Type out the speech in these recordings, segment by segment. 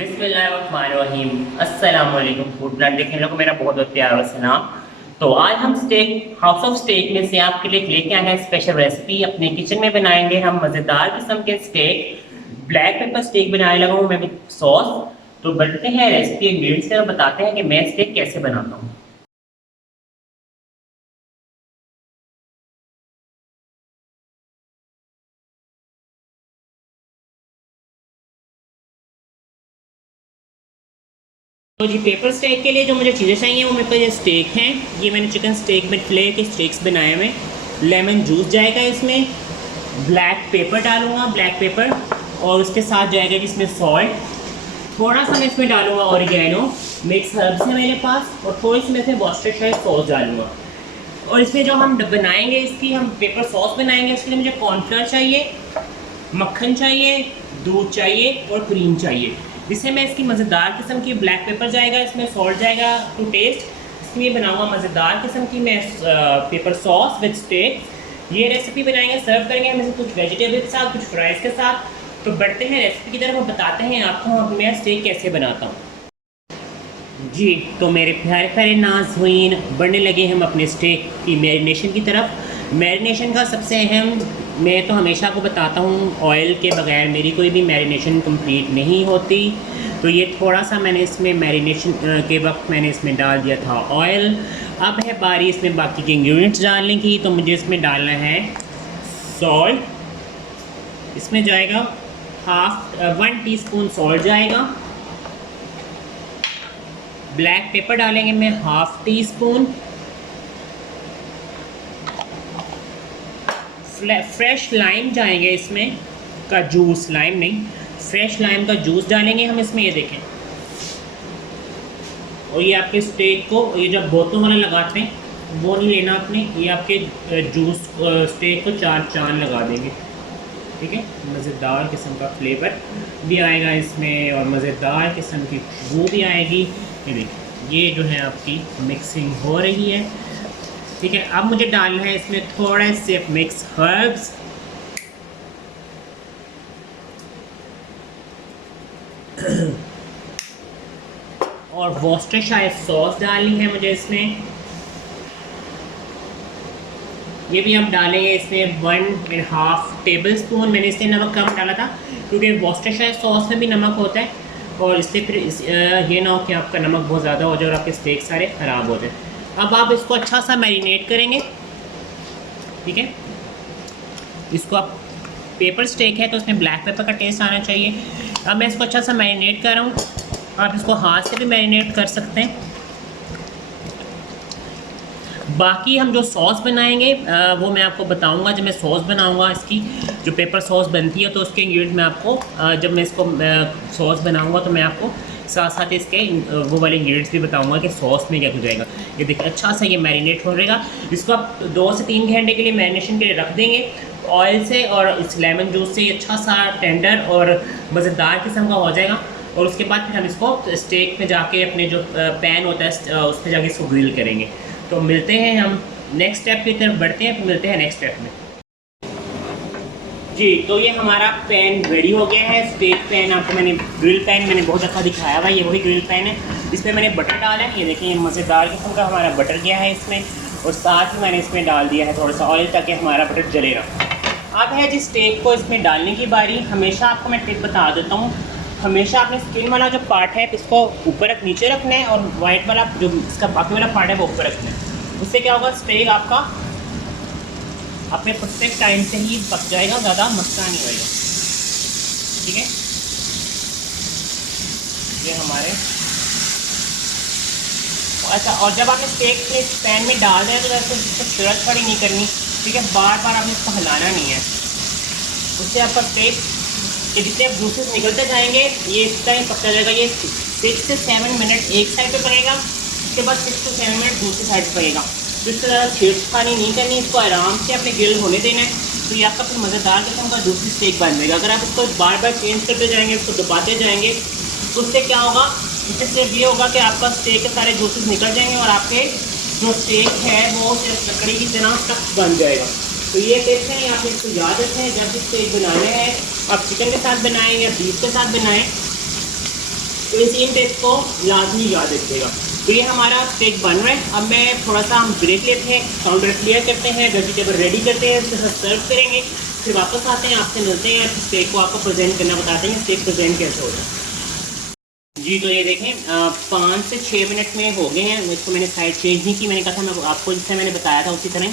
बिस्मिल्लाहिर्रहमानिर्रहीम। अस्सलाम वालेकुम। फूड ब्लॉग देखने लोगों को मेरा बहुत बहुत प्यार और सलाम। तो आज हम स्टेक हाउस ऑफ स्टेक में से आपके लिए लेके आए हैं स्पेशल रेसिपी। अपने किचन में बनाएंगे हम मज़ेदार किस्म के स्टेक। ब्लैक पेपर स्टेक बनाने लगा हूँ मैं विद सॉस। तो बढ़ते हैं रेसिपी इंग्रेडिएंट्स से और बताते हैं कि मैं स्टेक कैसे बनाता हूँ। तो जी पेपर स्टेक के लिए जो मुझे चीज़ें चाहिए वो मेरे पास ये स्टेक हैं। ये मैंने चिकन स्टेक में फिले के स्टेक्स बनाए हुए। लेमन जूस जाएगा इसमें। ब्लैक पेपर डालूंगा, ब्लैक पेपर। और उसके साथ जाएगा जिसमें सॉल्ट। थोड़ा सा मैं इसमें डालूंगा ऑरिगेनो। मिक्स हर्ब्स है मेरे पास। और थोड़ी सी मैं इसमें वॉस्टरशायर सॉस डालूंगा। और इसमें जो हम बनाएंगे इसकी हम पेपर सॉस बनाएंगे उसके लिए मुझे कॉर्नफ्लोर चाहिए, मक्खन चाहिए, दूध चाहिए और क्रीम चाहिए। जिससे मैं इसकी मज़ेदार किस्म की ब्लैक पेपर जाएगा, इसमें सॉल्ट जाएगा टू टेस्ट। इसके लिए बनाऊंगा मज़ेदार किस्म की मैं पेपर सॉस विद स्टेक। ये रेसिपी बनाएंगे, सर्व करेंगे हम इसे कुछ वेजिटेबल के साथ, कुछ फ्राइज़ के साथ। तो बढ़ते हैं रेसिपी की तरफ और बताते हैं आपको मैं स्टेक कैसे बनाता हूँ। जी तो मेरे प्यारे प्यारे नाज़रीन, बढ़ने लगे हम अपने स्टेक की मैरिनेशन की तरफ। मैरिनेशन का सबसे अहम, मैं तो हमेशा आपको बताता हूँ ऑयल के बगैर मेरी कोई भी मैरिनेशन कंप्लीट नहीं होती। तो ये थोड़ा सा मैंने इसमें मैरिनेशन के वक्त मैंने इसमें डाल दिया था ऑयल। अब है बारी इसमें बाकी के इंग्रेडिएंट्स डालने की। तो मुझे इसमें डालना है सॉल्ट। इसमें जाएगा 1 टीस्पून सॉल्ट जाएगा। ब्लैक पेपर डालेंगे मैं 1/2 टीस्पून। फ्रेश लाइम जाएंगे इसमें का जूस, लाइम नहीं, फ्रेश लाइम का जूस डालेंगे हम इसमें। ये देखें। और ये आपके स्टेक को, ये जब बोतलों वाला लगाते हैं वो नहीं लेना आपने, ये आपके जूस स्टेक को 4 चांद लगा देंगे। ठीक है, मज़ेदार किस्म का फ्लेवर भी आएगा इसमें और मज़ेदार किस्म की खुशबू भी आएगी। ये देखिए, ये जो है आपकी मिक्सिंग हो रही है। ठीक है, अब मुझे डालना है इसमें थोड़े से मिक्स हर्ब्स। और वॉस्टरशायर सॉस डालनी है मुझे इसमें। ये भी हम डालेंगे इसमें 1.5 टेबल स्पून। मैंने इसलिए नमक कम डाला था क्योंकि वॉस्टरशायर सॉस में भी नमक होता है और इससे फिर ये ना हो कि आपका नमक बहुत ज़्यादा हो जाए और आपके स्टेक सारे ख़राब हो जाए। अब आप इसको अच्छा सा मैरिनेट करेंगे। ठीक है, इसको आप, पेपर स्टेक है तो उसमें ब्लैक पेपर का टेस्ट आना चाहिए। अब मैं इसको अच्छा सा मैरिनेट कर रहा हूँ। आप इसको हाथ से भी मैरिनेट कर सकते हैं। बाकी हम जो सॉस बनाएंगे वो मैं आपको बताऊंगा जब मैं सॉस बनाऊंगा। इसकी जो पेपर सॉस बनती है तो उसके इंग्रेडिएंट मैं आपको जब मैं इसको सॉस बनाऊंगा तो मैं आपको साथ साथ इसके वो वाले इंग्रेडिएंट्स भी बताऊंगा कि सॉस में क्या हो जाएगा। ये देखिए अच्छा सा ये मैरिनेट हो रहेगा। इसको आप 2 से 3 घंटे के लिए मैरिनेशन के लिए रख देंगे ऑयल से और इस लेमन जूस से। अच्छा सा टेंडर और मज़ेदार किस्म का हो जाएगा। और उसके बाद फिर हम इसको स्टेक में जाके अपने जो पैन होता है उस पर जाके इसको ग्रिल करेंगे। तो मिलते हैं हम नेक्स्ट स्टेप की तरफ बढ़ते हैं, फिर मिलते हैं नेक्स्ट स्टेप में। जी तो ये हमारा पैन रेडी हो गया है। स्टेक पैन आपको मैंने ग्रिल पैन मैंने बहुत दफ़ा दिखाया हुआ है, ये वही ग्रिल पैन है। इस पर मैंने बटर डाला है। ये देखें, ये मज़ेदार किस्म का हमारा बटर गया है इसमें। और साथ ही मैंने इसमें डाल दिया है थोड़ा सा ऑयल ताकि हमारा बटर जले रहा। अब है जिस स्टेक को इसमें डालने की बारी। हमेशा आपको मैं टिप बता देता हूँ, हमेशा अपने स्किन वाला जो पार्ट है इसको ऊपर नीचे रखना है और वाइट वाला जो इसका बाकी वाला पार्ट है वो ऊपर रखना है। उससे क्या होगा, स्टेक आपका अपने परफेक्ट टाइम से ही पक जाएगा, ज़्यादा मसला नहीं होएगा। ठीक है, ये हमारे अच्छा। और जब आपने स्टेक अपने पैन में डाल दें तो वैसे इसको शरत खड़ी नहीं करनी। ठीक है, बार बार आपने इसको हिलाना नहीं है। उससे आपका स्टेक कि जितने जूसेस निकलते जाएंगे ये इस टाइम पकता जाएगा। ये 6 से 7 मिनट एक साइड पे पड़ेगा, उसके बाद 6 से 7 मिनट दूसरी साइड पे पड़ेगा। तो इससे ज़्यादा छेड़खानी नहीं करनी, इसको आराम से अपने ग्रिल होने देना है। तो ये आपका फिर मज़ेदार किस्म का दूसरी स्टेक बन जाएगा। अगर आप इसको बार बार चेंज करते जाएंगे, इसको दबाते जाएंगे, तो उससे क्या होगा, इससे सिर्फ ये होगा कि आपका स्टेक के सारे जूसेस निकल जाएंगे और आपके जो स्टेक है वो सिर्फ लकड़ी की तरह सख्त बन जाएगा। तो ये टिप्स हैं, आप इसको याद रखें। जब भी स्टेक बनाने हैं, आप चिकन के साथ बनाएं या बीफ के साथ बनाएं, तो इस इन टिप्स को लाजमी याद रखिएगा। तो ये हमारा स्टेक बन रहा है। अब मैं थोड़ा सा हम ब्रेक लेते हैं, साउंड ब्रेक क्लियर करते हैं, वेजिटेबल रेडी करते हैं, उसके साथ सर्व करेंगे, फिर वापस आते हैं, आपसे मिलते हैं, स्टेक को आपको प्रेजेंट करना बताते हैं स्टेक प्रेजेंट कैसे होता है। जी तो ये देखें 5 से 6 मिनट में हो गए हैं। इसको मैंने साइड चेंज नहीं की, मैंने कहा था मैं आपको जिससे मैंने बताया था उसी तरह।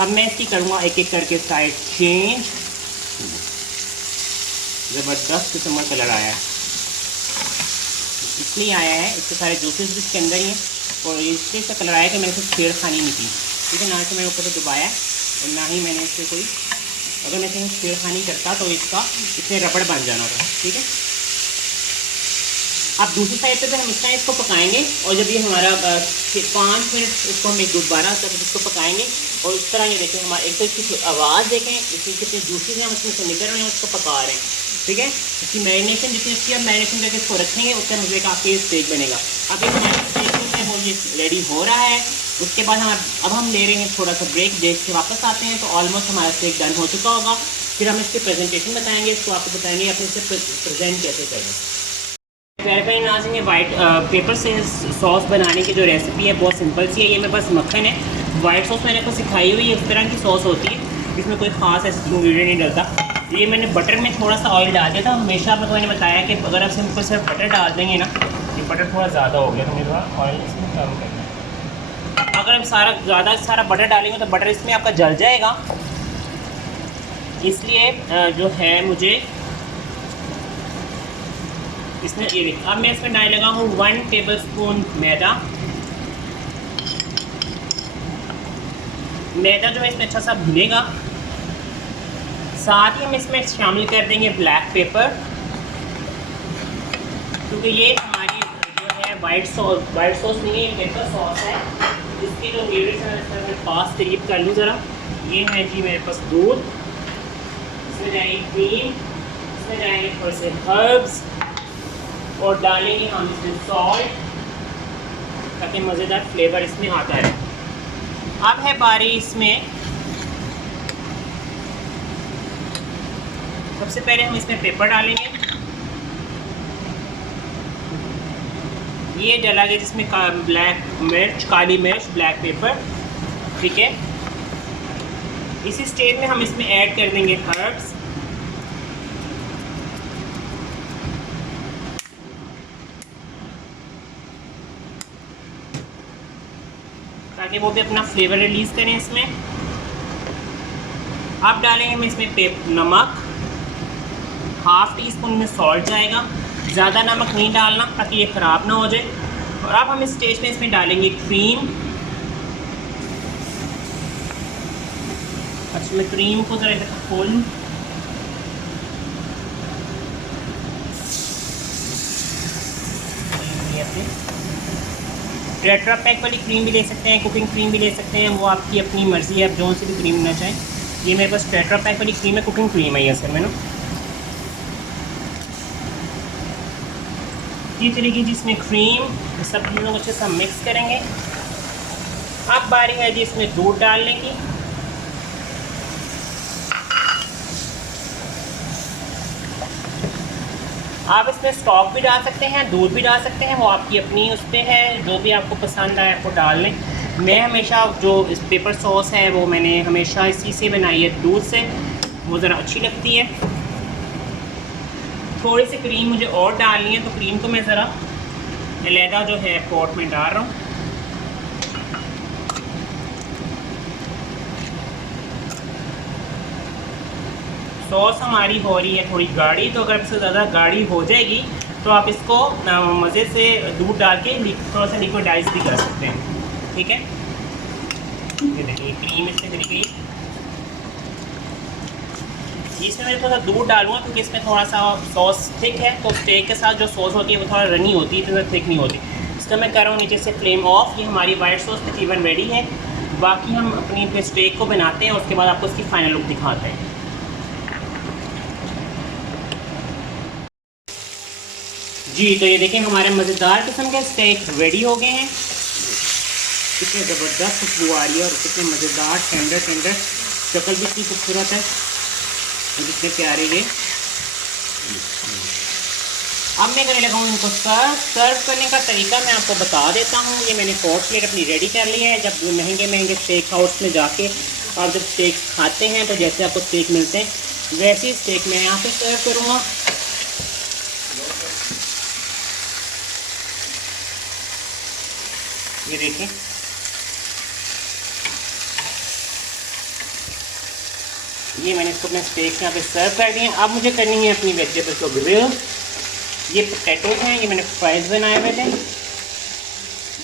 अब मैं इसकी करूँगा एक एक करके साइड चेंज। ज़बरदस्त किस्म का कलर आया है, इसलिए आया है, इसके सारे जूसेस भी इसके अंदर ही हैं और इससे इसका कलर आया कि मैंने इसे छेड़खानी नहीं की, ठीक है ना। इसे मैंने ऊपर से डुबाया और ना ही मैंने इससे कोई, अगर मैं इसे छेड़खानी करता तो इसमें रबड़ बन जाना था, ठीक है। अब दूसरी साइड पे हम इसको पकाएंगे और जब ये हमारा 5 मिनट इसको हम दोबारा तब इसको पकाएंगे और इस तरह ये देखें हमारा एक तो इसकी आवाज़ देखें, इसकी कितने जूसेस हैं उसमें से निकल रहे हैं, उसको पका रहे हैं, ठीक है। इसकी मैरिनेशन जितनी इसकी अब मैरिनेशन करके इसको रखेंगे उसका मजे का आपके स्टेक बनेगा। अब एक हमारा स्टेक है वो ये रेडी हो रहा है। उसके बाद अब हम ले रहे हैं थोड़ा सा ब्रेक, देख के वापस आते हैं तो ऑलमोस्ट हमारा स्टेक डन हो चुका होगा। फिर हम इसकी प्रेजेंटेशन बताएंगे, इसको आपको बताएंगे अपने इसे प्रेजेंट कैसे करना। प्यारे प्यारे नाज़रीन, वाइट पेपर से सॉस बनाने की जो रेसिपी है बहुत सिंपल सी है। ये मेरे पास मक्खन है, वाइट सॉस मैंने आपको सिखाई हुई है, इस तरह की सॉस होती है, इसमें कोई ख़ास ऐसा इंग्रीडियंट नहीं डलता। ये मैंने बटर में थोड़ा सा ऑयल डाल दिया था। हमेशा आपको मैंने बताया कि अगर आप सिंपल सिर्फ बटर डाल देंगे ना, ये बटर थोड़ा ज़्यादा हो गया तो मुझे थोड़ा ऑयल इसमें कम करना है। अगर हम सारा बटर डालेंगे तो बटर इसमें आपका जल जाएगा, इसलिए जो है मुझे इसमें ये देखिए। अब मैं इसमें डाल लगा हूँ 1 टेबलस्पून मैदा। मैदा जो है इसमें अच्छा सा भुनेगा। साथ ही हम इसमें शामिल कर देंगे ब्लैक पेपर, क्योंकि ये हमारी जो है वाइट सॉस नहीं है, पेपर सॉस है। इसके जो इंग्रेडिएंट्स हैं मैं पास करीब कर लूँ ज़रा। ये है जी मेरे पास दूध, इसमें जाएगी क्रीम, इसमें जाएंगे थोड़े से हर्ब्स और डालेंगे हम इसमें सॉल्ट ताकि मज़ेदार फ्लेवर इसमें आता है। अब है बारी इसमें, सबसे पहले हम इसमें पेपर डालेंगे। ये डाला गया जिसमें ब्लैक मिर्च, काली मिर्च, ब्लैक पेपर, ठीक है। इसी स्टेज में हम इसमें ऐड कर देंगे हर्ब्स, ताकि वो भी अपना फ्लेवर रिलीज़ करें इसमें। अब डालेंगे हम इसमें नमक, हाफ़ टी स्पून में सॉल्ट जाएगा, ज़्यादा नमक नहीं डालना ताकि ये ख़राब ना हो जाए। और अब हम इस स्टेज में इसमें डालेंगे क्रीम। अच्छा मैं क्रीम को ज़रा खोल लूँ। टेट्रा पैक वाली क्रीम भी ले सकते हैं, कुकिंग क्रीम भी ले सकते हैं, वो आपकी अपनी मर्ज़ी है, आप जो सी भी क्रीम लेना चाहें। ये मेरे पास टेट्रा पैक वाली क्रीम है, कुकिंग क्रीम है ये असल में ना। इसी तरीके जिसमें क्रीम सब चीज़ों को अच्छे से मिक्स करेंगे। अब बारी है जी इसमें दूध डालने की। आप इसमें स्टॉक भी डाल सकते हैं, दूध भी डाल सकते हैं, वो आपकी अपनी उस पर है, जो भी आपको पसंद आए आपको डाल लें। मैं हमेशा जो इस पेपर सॉस है वो मैंने हमेशा इसी से बनाई है, दूध से, वो ज़रा अच्छी लगती है। थोड़ी सी क्रीम मुझे और डालनी है तो क्रीम को मैं ज़रा अलहदा जो है पॉट में डाल रहा हूँ। सॉस हमारी हो रही है थोड़ी गाढ़ी, तो अगर इससे ज़्यादा गाढ़ी हो जाएगी तो आप इसको मज़े से दूध डाल के थोड़ा सा लिक्विडाइज भी कर सकते हैं, ठीक है। ये देखिए क्रीम इससे मिल गई। इसमें मैं थोड़ा सा दूध डालूंगा क्योंकि इसमें थोड़ा सा सॉस थिक है, तो स्टेक के साथ जो सॉस होती है वो थोड़ा रनी होती है, इतना थिक नहीं होती। इसका मैं कर रहा हूँ नीचे से फ्लेम ऑफ। ये हमारी वाइट सॉस तकरीबन रेडी है। बाकी हम अपनी स्टेक को बनाते हैं और उसके बाद आपको इसकी फ़ाइनल लुक दिखाते हैं। जी तो ये देखें हमारे मज़ेदार किस्म के स्टेक रेडी हो गए हैं। कितने ज़बरदस्त खुशबू आ रही है और कितने मज़ेदार टेंडर शक्ल भी इतनी खूबसूरत है और कितने प्यारे ये। अब मैं करने लगा हूँ इनको सर्व करने का तरीका मैं आपको बता देता हूँ। ये मैंने 4 प्लेट अपनी रेडी कर ली है। जब महंगे महंगे स्टेक हाउस में जाके आप जब स्टेक खाते हैं तो जैसे आपको स्टेक मिलते हैं वैसे ही स्टेक मैं यहाँ पे सर्व करूँगा। ये देखिए, ये मैंने इसको अपने स्टेक यहाँ पे सर्व कर दिए। अब मुझे करनी है अपनी वेजिटेबल्स को ग्रिल। ये पोटैटोज हैं, ये मैंने फ्राइज बनाए हुए थे।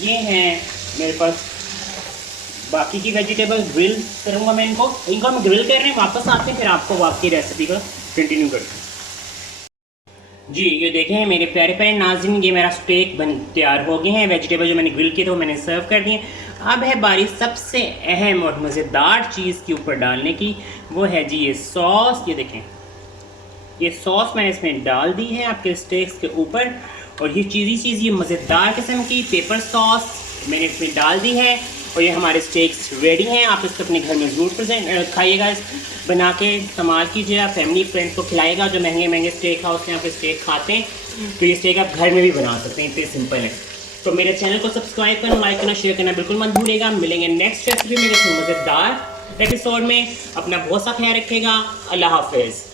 ये हैं मेरे पास बाकी की वेजिटेबल, ग्रिल करूँगा मैं इनको हम ग्रिल कर रहे हैं। वापस आते हैं फिर आपको बाकी रेसिपी का कंटिन्यू करते हैं। जी ये देखें मेरे प्यारे प्यारे नाज़रीन, ये मेरा स्टेक तैयार हो गए हैं। वेजिटेबल जो मैंने ग्रिल किए थे वो मैंने सर्व कर दिए। अब है बारी सबसे अहम और मज़ेदार चीज़ के ऊपर डालने की, वो है जी ये सॉस। ये देखें, ये सॉस मैंने इसमें डाल दी है आपके स्टेक्स के ऊपर, और ये चीज़ ये मज़ेदार किस्म की पेपर सॉस मैंने इसमें डाल दी है। और ये हमारे स्टेक्स रेडी हैं। आप इसको अपने घर में ज़रूर खाइएगा, बना के इस्तेमाल कीजिएगा, फैमिली फ्रेंड्स को खिलाएगा जो महंगे महंगे स्टेक हाउस में यहाँ पे स्टेक खाते हैं। तो ये स्टेक आप घर में भी बना सकते हैं, इतने सिंपल है। तो मेरे चैनल को सब्सक्राइब करना, लाइक करना, शेयर करना बिल्कुल मत भूलिएगा। मिलेंगे नेक्स्ट रेसिपी में मज़ेदार एपिसोड में। अपना बहुत सा ख्याल रखिएगा। अल्लाह हाफिज़।